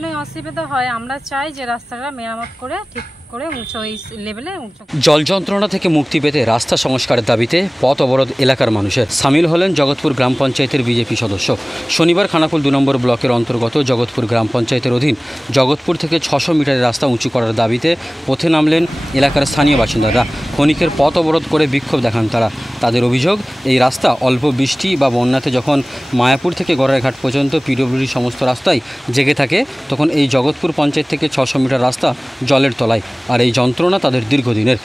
জন্যই অসুবিধা হয়। আমরা চাই যে রাস্তাটা মেরামত করে ঠিক করে উঁচু এই লেভেলে উঁচু। জল যন্ত্রণা থেকে মুক্তি পেতে রাস্তা সংস্কারের দাবিতে পথ অবরোধ এলাকার মানুষের। সামিল হলেন জগৎপুর গ্রাম পঞ্চায়েতের বিজেপি সদস্য। শনিবার খানাকুল 2 নম্বর ব্লকের অন্তর্গত জগৎপুর গ্রাম পঞ্চায়েতের অধীন জগৎপুর থেকে 600 মিটারের রাস্তা উঁচু করার দাবিতে পথে নামলেন এলাকার স্থানীয় বাসিন্দারা। ক্ষণিকের পথ অবরোধ করে বিক্ষোভ দেখান তারা। তাদের অভিযোগ, এই রাস্তা অল্প বৃষ্টি বা বন্যাতে যখন মায়াপুর থেকে গড়াইঘাট পর্যন্ত পিডব্লিউডি সমস্ত রাস্তায় জেগে থাকে, তখন এই জগৎপুর পঞ্চায়েত থেকে 600 মিটার রাস্তা জলের তলায়। আর এই যন্ত্রণা তাদের দীর্ঘদিনের।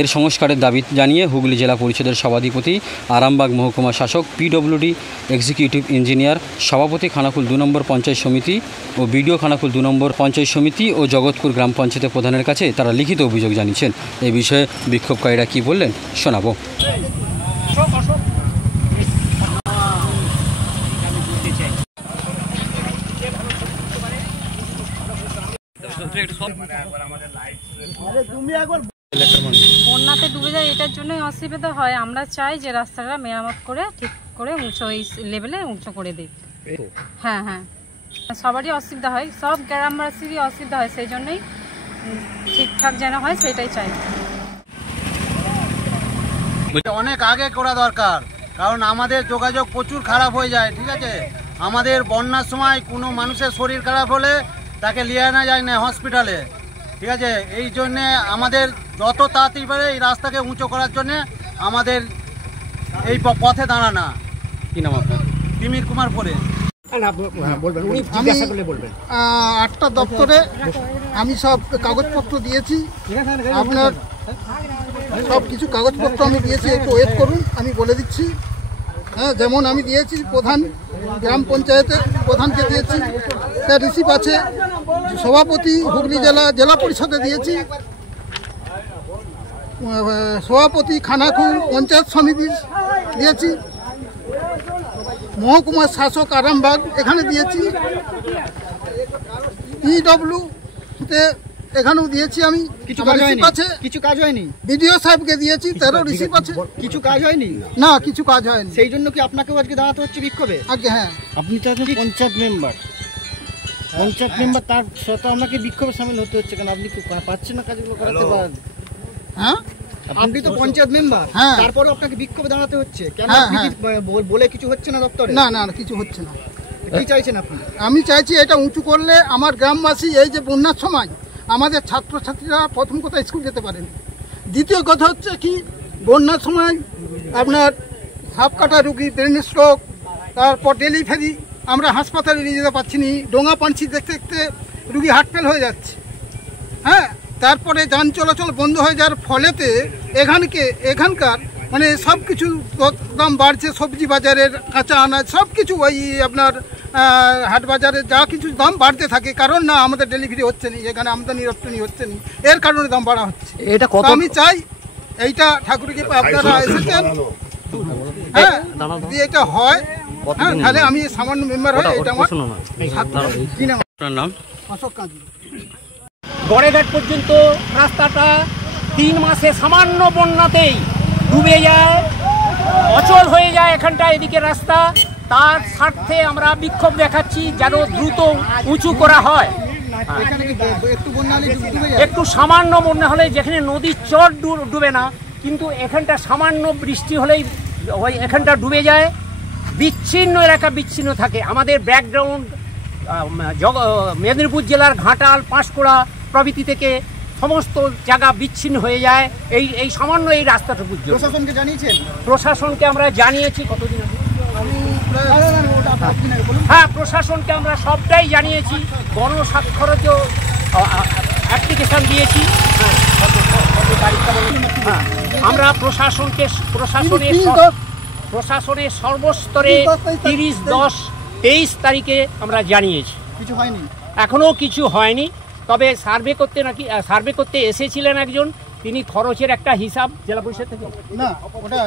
এর সংস্কারের দাবি জানিয়ে হুগলি জেলা পরিষদের সভাধিপতি, আরামবাগ মহকুমা শাসক, পিডব্লিউডি এক্সিকিউটিভ ইঞ্জিনিয়ার, সভাপতি খানাকুল 2 নম্বর পঞ্চায়েত সমিতি ও বিডিও খানাকুল 2 নম্বর পঞ্চায়েত সমিতি ও জগৎপুর গ্রাম পঞ্চায়েতের প্রধানের কাছে তারা লিখিত অভিযোগ জানিয়েছেন। এই বিষয়ে বিক্ষোভকারীরা কী বললেন শোনাবো। বন্যাতে ডুবে যায়, এটার জন্যই অসুবিধা হয়। আমরা চাই যে রাস্তাটা মেরামত করে ঠিক করে উঁচু এই লেভেলে উঁচু করে দিই। হ্যাঁ হ্যাঁ, সবারই অসুবিধা হয়, সব গ্রামবাসীরই অসুবিধা হয়, সেই জন্যই ঠিকঠাক যেন হয় সেটাই চাই। অনেক আগে করা দরকার, কারণ আমাদের যোগাযোগ প্রচুর খারাপ হয়ে যায়। ঠিক আছে, আমাদের বন্যার সময় কোনো মানুষের শরীর খারাপ হলে তাকে নিয়ে আনা যায় না হসপিটালে। ঠিক আছে, এই জন্যে আমাদের যত তাড়াতাড়ি পারে এই রাস্তাকে উঁচু করার জন্যে আমাদের এই পথে দাঁড়ানা। কি নাম আপনার? তিমির কুমার পরে। আমি 8টা দপ্তরে আমি সব কাগজপত্র দিয়েছি, আপনার সব কিছু কাগজপত্র আমি দিয়েছি, একটু ওয়েট করুন, আমি বলে দিচ্ছি। হ্যাঁ, যেমন আমি দিয়েছি প্রধান, গ্রাম পঞ্চায়েতের প্রধানকে দিয়েছি, তার রিসিভ আছে। সভাপতি হুগলি জেলা পরিষদে দিয়েছি, সভাপতি খানাকুল পঞ্চায়েত সমিতি দিয়েছি, মহকুমার শাসক আরামবাগ এখানে দিয়েছি, পিডব্লিউতে এখানেও দিয়েছি আমি। কিছু কাজ হয়নি। বিডিও সাহেবকে দিয়েছি, তারও রিসিভ আছে। কিছু কাজ হয়নি? না, কিছু কাজ হয়নি। সেই জন্য কি আপনাকেও আজকে দাঁড়াতে হচ্ছে বিক্ষোভে? আগে হ্যাঁ, আপনি তো পঞ্চায়েত মেম্বার, তার সাথে আপনাকে বিক্ষোভে সামিল হতে হচ্ছে কেন? আপনি পাচ্ছেন না কাজগুলো করাতে? হ্যাঁ, আপনি তো পঞ্চায়েত মেম্বার, হ্যাঁ, তারপরে আপনাকে বিক্ষোভে দাঁড়াতে হচ্ছে কেন? বলে কিছু হচ্ছে না দপ্তরে? না না, কিছু হচ্ছে না। কি চাইছেন আপনি? আমি চাইছি এটা উঁচু করলে আমার গ্রামবাসী, এই যে বন্যার সময় আমাদের ছাত্রছাত্রীরা প্রথম কথা স্কুল যেতে পারেন, দ্বিতীয় কথা হচ্ছে কি বন্যার সময় আপনার সাপ কাটা রুগী, ব্রেন স্ট্রোক, তারপর ডেলিভারি, আমরা হাসপাতালে নিয়ে যেতে পারছি না, ডোঙা পাঞ্চি দেখতে দেখতে রুগী হার্ট ফেল হয়ে যাচ্ছে। হ্যাঁ, তারপরে যান চলাচল বন্ধ হয়ে যাওয়ার ফলেতে এখানকার মানে সব কিছু দাম বাড়ছে, সবজি বাজারের, কাঁচা আনাজ সব কিছু, ওই আপনার হাট বাজারে যা কিছু দাম বাড়তে থাকে, কারণ না আমাদের ডেলিভারি হচ্ছে না, এখানে আমদানি রপ্তানি হচ্ছে না, এর কারণে দাম বাড়া হচ্ছে। এটা কত? আমি চাই এইটা ঠাকুরকে আপনারা এসেছেন, হ্যাঁ, যদি এটা হয়, হ্যাঁ, তাহলে আমি সামান্য মেম্বার হই। এটা আমার কি নাম? আপনার নাম? অশোক কাজী। গড়াইঘাট পর্যন্ত রাস্তাটা 3 মাসে সামান্য বন্যাতেই ডুবে যায়, অচল হয়ে যায় এখানটা এদিকে রাস্তা। তার স্বার্থে আমরা বিক্ষোভ দেখাচ্ছি যেন দ্রুত উঁচু করা হয়। একটু সামান্য বন্যা হলে, যেখানে নদীর চর ডুবে না, কিন্তু এখানটা সামান্য বৃষ্টি হলেই ওই এখানটা ডুবে যায়। বিচ্ছিন্ন এলাকা বিচ্ছিন্ন থাকে। আমাদের ব্যাকগ্রাউন্ড মেদিনীপুর জেলার ঘাটাল, পাঁশকুড়া প্রভৃতি থেকে সমস্ত জায়গা বিচ্ছিন্ন হয়ে যায় এই সামান্য এই রাস্তাটুকুর জন্য। প্রশাসনকে জানিয়েছেন? প্রশাসনকে আমরা জানিয়েছি। কতদিন আগে? হ্যাঁ, প্রশাসনকে আমরা সবটাই জানিয়েছি, গণস্বাক্ষরতেও অ্যাপ্লিকেশন দিয়েছি। হ্যাঁ, আমরা প্রশাসনের সর্বস্তরে 30-10-23 তারিখে আমরা জানিয়েছি। কিছু হয়নি? এখনও কিছু হয়নি। তবে সার্ভে করতে এসেছিলেন একজন, তিনি খরচের একটা হিসাব জেলা পরিষদ থেকে, না ওটা